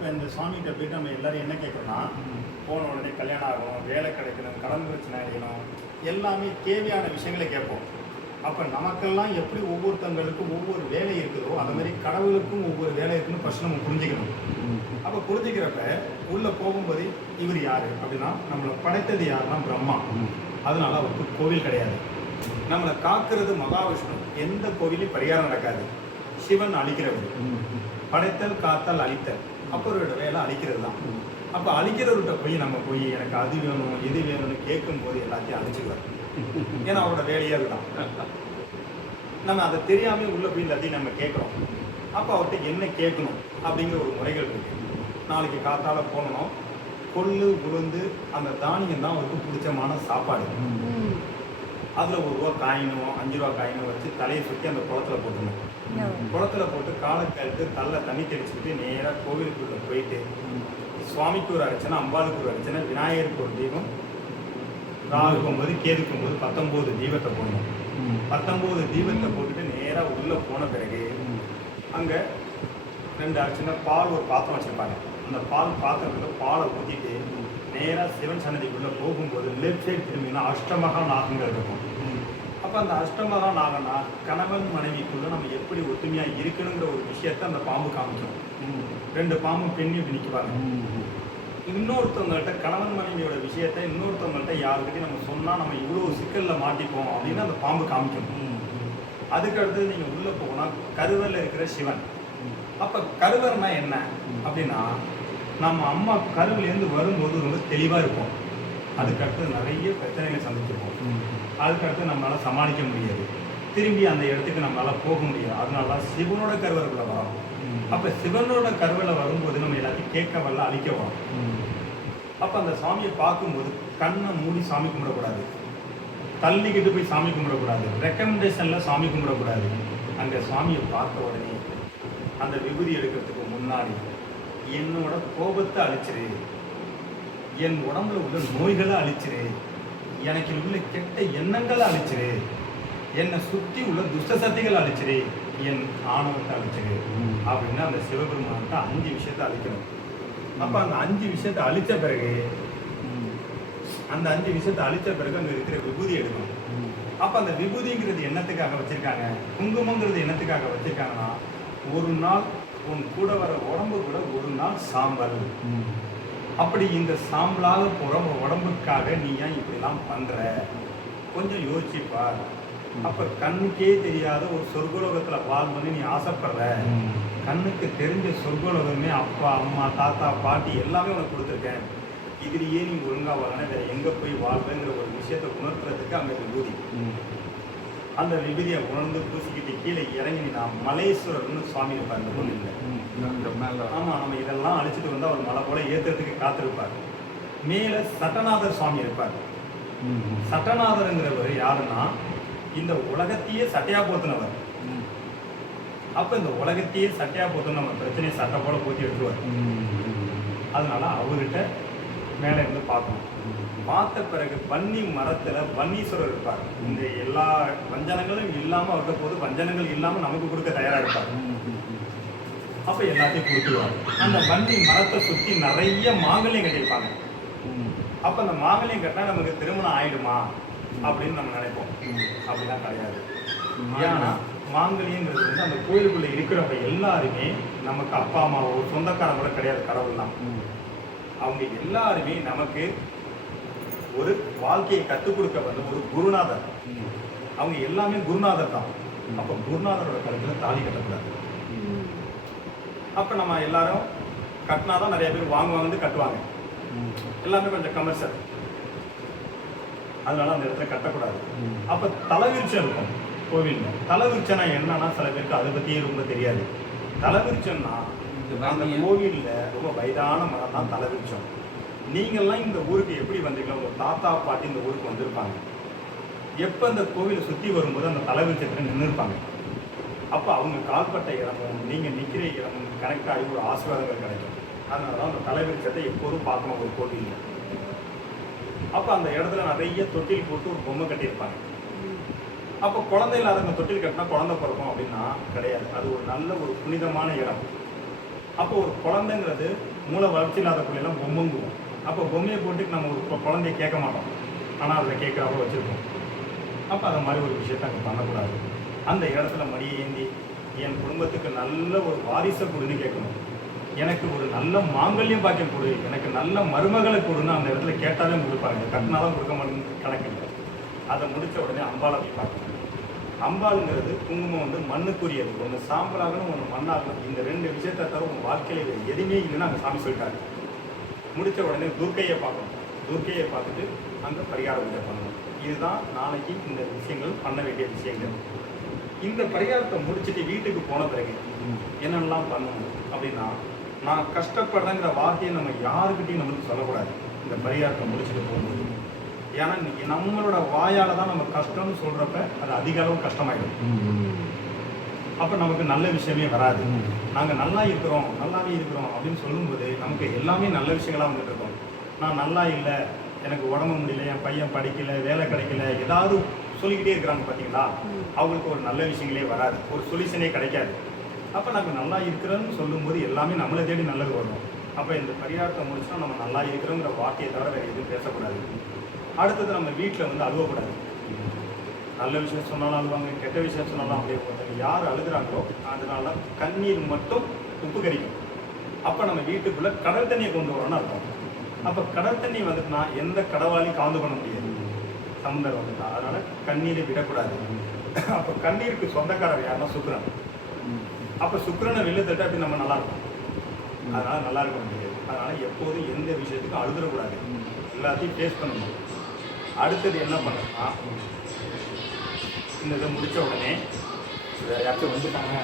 இப்போ இந்த சுவாமிகிட்ட போயிட்டு நம்ம எல்லாரும் என்ன கேட்குறோம்னா, போன உடனே கல்யாணம் ஆகணும், வேலை கிடைக்கணும், கடன் பிரச்சனை அடையணும், எல்லாமே தேவையான விஷயங்களை கேட்போம். அப்போ நமக்கெல்லாம் எப்படி ஒவ்வொருத்தங்களுக்கும் ஒவ்வொரு வேலை இருக்குதோ அந்த மாதிரி கடவுளுக்கும் ஒவ்வொரு வேலை இருக்குன்னு ஃபஸ்ட் நம்ம புரிஞ்சுக்கணும். அப்போ புரிஞ்சுக்கிறப்ப உள்ளே போகும்போது இவர் யார் அப்படின்னா, நம்மளை படைத்தது யாருன்னா பிரம்மா. அதனால அவருக்கு கோவில் கிடையாது. நம்மளை காக்கிறது மகாவிஷ்ணு. எந்த கோவிலையும் பரிகாரம் நடக்காது. சிவன் அழிக்கிறவர். படைத்தல், காத்தல், அழித்தல். அப்பரோட வேலை அழிக்கிறது தான். அப்போ அழிக்கிறவர்கிட்ட போய் நம்ம போய் எனக்கு அது வேணும் இது வேணும்னு கேட்கும்போது எல்லாத்தையும் அழிச்சுக்குவார். ஏன்னா அவரோட வேலையே அதுதான். நம்ம அதை தெரியாம உள்ள போய் எல்லாத்தையும் நம்ம கேட்குறோம். அப்போ அவர்கிட்ட என்ன கேட்கணும் அப்படிங்கிற ஒரு முறைகள் இருக்கு. நாளைக்கு காத்தால போனோம், கொள்ளு உளுந்து அந்த தானியம் தான் அவருக்கு பிடிச்சமான சாப்பாடு. அதில் ₹1 காயினோ 5 ரூபா காயினோ வச்சு தலையை சுற்றி அந்த குளத்துல போட்டுணும். குளத்துல போட்டு காலை கழுத்து தள்ள தண்ணி தெளிச்சுக்கிட்டு நேராக கோவிலுக்குள்ள போயிட்டு சுவாமிக்கு ஒரு அர்ச்சனை, அம்பாளுக்கு ஒரு அர்ச்சனை, விநாயகருக்கு ஒரு தீபம், ராகுக்கும்போது கேதுக்கும்போது 19 தீபத்தை போடணும். 19 தீபத்தை போட்டுட்டு நேராக உள்ளே போன பிறகு அங்கே 2 அர்ச்சனை பால் ஒரு பாத்திரம் வச்சுருப்பாங்க. அந்த பால் பாத்திரத்தில் பாலை ஊற்றிட்டு நேராக சிவன் சன்னதிக்குள்ளே போகும்போது லெஃப்ட் சைடு திரும்பினா அஷ்டமகா நாகங்கள் இருக்கும். அப்போ அந்த அஷ்டமகா நாகனா கணவன் மனைவிக்குள்ளே நம்ம எப்படி ஒத்துமையாக இருக்கணுங்கிற ஒரு விஷயத்தை அந்த பாம்பு காமிக்கும். 2 பாம்பு பெண்ணி இப்படி நிற்குவாங்க. இன்னொருத்தவங்கள்ட்ட கணவன் மனைவியோட விஷயத்தை இன்னொருத்தவங்கள்ட்ட யாருக்கிட்டையும் நம்ம சொன்னால் நம்ம இவ்வளோ சிக்கலில் மாட்டிப்போம் அப்படின்னு அந்த பாம்பு காமிக்கும். அதுக்கு அடுத்தது நீங்கள் உள்ளே போனால் கருவரில் இருக்கிற சிவன். அப்போ கருவர்னா என்ன அப்படின்னா, நம்ம அம்மா கருவிலேருந்து வரும்போது ரொம்ப தெளிவாக இருப்போம். அதுக்கடுத்து நிறைய பிரச்சனைகளை சந்திச்சிருப்போம். அதுக்கடுத்து நம்மளால் சமாளிக்க முடியாது. திரும்பி அந்த இடத்துக்கு நம்மளால் போக முடியாது. அதனால தான் சிவனோட கருவறைக்குள்ள வரோம். அப்போ சிவனோட கருவறை வரும்போது நம்ம எல்லாத்தையும் கேட்க வரல, அழிக்க வரோம். அப்போ அந்த சாமியை பார்க்கும்போது கண்ணை மூடி சாமி கும்பிடக்கூடாது, தள்ளிக்கிட்டு போய் சாமி கும்பிடக்கூடாது, ரெக்கமெண்டேஷனில் சாமி கும்பிடக்கூடாது. அங்கே சாமியை பார்த்த உடனே அந்த விபூதி எடுக்கிறதுக்கு முன்னாடி என்னோட கோபத்தை அழிச்சிரு, என் உடம்புல உள்ள நோய்களை அழிச்சிரு, எனக்கு உள்ள கெட்ட எண்ணங்களை அழிச்சிரு, என்னை சுற்றி உள்ள துஷ்ட சக்திகளை அழிச்சிரு, என் ஆணவத்தை அழிச்சிரு அப்படின்னு அந்த சிவபெருமான்கிட்ட 5 விஷயத்தை அழிக்கணும். அப்போ அந்த 5 விஷயத்தை அழித்த பிறகு அங்கே இருக்கிற விபூதி எடுக்கணும். அப்போ அந்த விபூதிங்கிறது என்னத்துக்காக வச்சிருக்காங்க, குங்குமங்கிறது என்னத்துக்காக வச்சிருக்காங்கன்னா, ஒரு நாள் உன் கூட வர உடம்பு கூட ஒரு நாள் சாம்பல். அப்படி இந்த சாம்பலாக போகிற உடம்புக்காக நீ ஏன் இப்படிலாம் பண்ணுற கொஞ்சம் யோசிச்சுப்பார். அப்போ கண்ணுக்கே தெரியாத ஒரு சொர்க்கலோகத்தில் வாழ்ந்து நீ ஆசைப்படுற, கண்ணுக்கு தெரிஞ்ச சொர்க்கலோகமே அப்பா அம்மா தாத்தா பாட்டி எல்லாமே உனக்கு கொடுத்துருக்கேன், இதுலேயே நீ ஒழுங்காக வரணும், வேறு எங்கே போய் வாழ்வேங்கிற ஒரு விஷயத்தை உணர்த்துறதுக்கு அங்கே விபூதி. அந்த விபூதியை உணர்ந்து பூசிக்கிட்டு கீழே இறங்கி நான் மலேஸ்வரர்னு சுவாமி இருப்பார் இந்த கோவிலில். ஆமாம், நம்ம இதெல்லாம் அழிச்சிட்டு வந்து அவர் மலை போல ஏற்றுறதுக்கு காத்திருப்பார். மேலே சட்டநாதர் சுவாமி இருப்பார். சட்டநாதருங்கிறவர் யாருன்னா, இந்த உலகத்தையே சட்டையா போத்துனவர். அப்போ இந்த உலகத்தையே சட்டையா போத்து நம்ம பிரச்சனையை சட்டை போல போத்தி எடுத்துருவார். அதனால அவர்கிட்ட மேலே இருந்து பார்க்கணும். பார்த்த பிறகு வன்னி மரத்தில் வன்னீஸ்வரர் இருப்பார். இந்த எல்லா வஞ்சனங்களும் இல்லாமல் அவர்கிட்ட போது வஞ்சனங்கள் இல்லாமல் நமக்கு கொடுக்க தயாராக இருப்பார். அப்போ எல்லாத்தையும் கொடுத்துருவார். அந்த வன்னி மரத்தை சுற்றி நிறைய மாங்கல்யம் கட்டியிருப்பாங்க. அப்போ அந்த மாங்கல்யம் கட்டினா நமக்கு திருமணம் ஆயிடுமா அப்படின்னு நம்ம நினைப்போம். அப்படிலாம் கிடையாது. ஏன்னா மாங்கல்யங்கிறது வந்து அந்த கோயிலுக்குள்ளே இருக்கிறவங்க எல்லாருமே நமக்கு அப்பா அம்மாவோ சொந்தக்காரங்க கூட கிடையாது, கடவுள் தான். அவங்க எல்லாருமே நமக்கு ஒரு வாழ்க்கையை கற்றுக் கொடுக்க வந்து ஒரு குருநாதர். அவங்க எல்லாமே குருநாதர் தான். அப்போ குருநாதரோட கருத்தில் தாலி கட்டக்கூடாது. அப்போ நம்ம எல்லாரும் கட்டினாதான் நிறைய பேர் வாங்குவாங்க, கட்டுவாங்க. எல்லாமே கொஞ்சம் கமர்ஷியல், அதனால அந்த இடத்துல கட்டக்கூடாது. அப்போ தலைவிரிச்சம் இருக்கும் கோவிலில். தலைவிரிச்சனா என்னன்னா சில பேருக்கு அதை பற்றியே ரொம்ப தெரியாது. தலைவிரிச்சம்னா அந்த கோவிலில் ரொம்ப வயதான மரம் தான் தலைவிரிச்சம். நீங்கள்லாம் இந்த ஊருக்கு எப்படி வந்தீங்களோ, உங்கள் தாத்தா பாட்டி இந்த ஊருக்கு வந்திருப்பாங்க. எப்போ இந்த கோவிலை சுற்றி வரும்போது அந்த தலைவிரிச்சத்தில் நின்று இருப்பாங்க. அப்போ அவங்க கால்பட்ட இடமும் நீங்கள் நிற்கிற இடமும் கனெக்டாகி ஒரு ஆசீர்வாதங்கள் கிடைக்கும். அதனால தான் அந்த தலைவிரிச்சத்தை எப்போதும் பார்க்கணும் ஒரு கோவிலில். அப்போ அந்த இடத்துல நிறைய தொட்டில் போட்டு ஒரு பொம்மை கட்டியிருப்பாங்க. அப்போ குழந்தை இல்லாதவங்க தொட்டில் கட்டினா குழந்தை பிறக்கும் அப்படின்னா கிடையாது. அது ஒரு நல்ல ஒரு புனிதமான இடம். அப்போ ஒரு குழந்தைங்கிறது மூளை வளர்ச்சி இல்லாத பிள்ளைலாம் பொம்மைங்குவோம். அப்போ பொம்மையை போட்டு நம்ம ஒரு குழந்தைய கேட்க மாட்டோம், ஆனால் அதில் கேட்குறாப்போ வச்சுருக்கோம். அப்போ அதை மாதிரி ஒரு விஷயத்தை அங்கே பண்ணக்கூடாது. அந்த இடத்துல மடியை ஏந்தி என் குடும்பத்துக்கு நல்ல ஒரு வாரிசை கொடுன்னு கேட்கணும். எனக்கு ஒரு நல்ல மாங்கல்யம் பாக்கியம் கொடு, எனக்கு நல்ல மருமகளை கொடுன்னு அந்த இடத்துல கேட்டாலே கொடுப்பாங்க. கட்டினாலும் கொடுக்க மாட்டேன்னு கணக்கு இல்லை. அதை முடித்த உடனே அம்பாளை போய் பார்க்கணும். அம்பாளுங்கிறது குங்குமம் வந்து மண்ணுக்குரியது. ஒன்று சாம்பலாகணும், ஒன்று மண்ணாகணும். இந்த 2 விஷயத்தை தவிர உங்கள் வாழ்க்கையில் எதுவுமே இல்லைன்னு அங்கே சாமி சொல்லிட்டாரு. முடித்த உடனே துர்க்கையை பார்க்கணும். துர்க்கையை பார்த்துட்டு அங்கே பரிகார பூஜை பண்ணணும். இதுதான் நாளைக்கு இந்த விஷயங்கள் பண்ண வேண்டிய விஷயங்கள். இந்த பரிகாரத்தை முடிச்சுட்டு வீட்டுக்கு போன பிறகு என்னென்னலாம் பண்ணணும் அப்படின்னா, நான் கஷ்டப்படுறேங்கிற வார்த்தையை நம்ம யாருக்கிட்டையும் நம்மளுக்கு சொல்லக்கூடாது இந்த பரிகாரத்தை முடிச்சுட்டு போகும்போது. ஏன்னா இன்னைக்கு நம்மளோட வாயால் தான் நம்ம கஷ்டம்னு சொல்கிறப்ப அது அதிக அளவு கஷ்டமாயிடும். அப்போ நமக்கு நல்ல விஷயமே வராது. நாங்கள் நல்லாவே இருக்கிறோம் அப்படின்னு சொல்லும்போது நமக்கு எல்லாமே நல்ல விஷயங்களாக வந்துட்டு இருக்கோம். நான் நல்லா இல்லை, எனக்கு உடம்பு முடியல, என் பையன் படிக்கலை, வேலை கிடைக்கல, ஏதாவது சொல்லிக்கிட்டே இருக்கிறாங்க பார்த்தீங்களா, அவங்களுக்கு ஒரு நல்ல விஷயங்களே வராது, ஒரு சொல்யூஷனே கிடைக்காது. அப்போ நாங்கள் நல்லா இருக்கிறோன்னு சொல்லும்போது எல்லாமே நம்மளை தேடி நல்லது வரும். அப்போ இந்த பரிகாரத்தை முடிச்சுன்னா நம்ம நல்லா இருக்கிறோங்கிற வார்த்தையை தவிர வேறு எதுவும் பேசக்கூடாது. அடுத்தது நம்ம வீட்டில் வந்து அழுவக்கூடாது. நல்ல விஷயம் சொன்னாலும் அழுவாங்க, கெட்ட விஷயம் சொன்னாலும் அப்படியே போட்டாங்க. யார் அழுகிறாங்களோ அதனால கண்ணீர் மட்டும் உப்பு கரிக்கும். அப்போ நம்ம வீட்டுக்குள்ளே கடல் தண்ணியை கொண்டு வரோன்னு அர்த்தம். அப்போ கடல் தண்ணி வந்துட்டுனா எந்த கடவாளையும் கலந்து பண்ண முடியாது, சமுந்தரம் வந்துட்டா. அதனால் கண்ணீரை விடக்கூடாது. அப்போ கண்ணீருக்கு சொந்தக்காரர் யாருன்னா சுக்கிரன். அப்போ சுக்கிரனை வெளில தட்டு அப்படி நம்ம நல்லா இருக்கும். அதனால் நல்லா இருக்க முடியாது. அதனால் எப்போதும் எந்த விஷயத்துக்கும் அழுதுடக்கூடாது, எல்லாத்தையும் ஃபேஸ் பண்ணணும். அடுத்தது என்ன பண்ணணும்னா, இந்த இதை முடித்த உடனே யாராச்சும் வந்துட்டாங்க